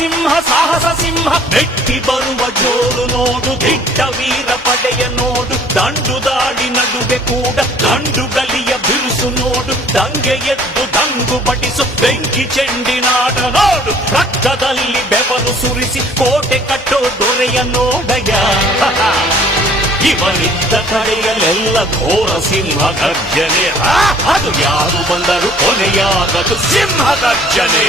ಸಿಂಹ ಸಾಹಸ ಸಿಂಹ ಮೆಟ್ಟಿ ಬರುವ ಜೋರು ನೋಡು ದಿಟ್ಟ ವೀರ ಪಡೆಯ ನೋಡು ದಂಡು ದಾಳಿ ನಡುವೆ ಕೂಡ ದಂಡುಗಲಿಯ ಬಿರುಸು ನೋಡು ದಂಗೆ ಎದ್ದು ದಂಗು ಬಡಿಸು ಬೆಂಕಿ ಚೆಂಡಿನಾಟ ನೋಡು ರಕ್ತದಲ್ಲಿ ಬೆವರು ಸುರಿಸಿ ಕೋಟೆ ಕಟ್ಟೋ ದೊರೆಯ ನೋಡಯ್ಯ ಇವನಿದ್ದ ಕಡೆಯಲ್ಲೆಲ್ಲ ಘೋರ ಸಿಂಹ ಗರ್ಜನೆ ಅದು ಯಾರು ಬಂದರು ಕೊನೆಯಾಗದು ಸಿಂಹ ಗರ್ಜನೆ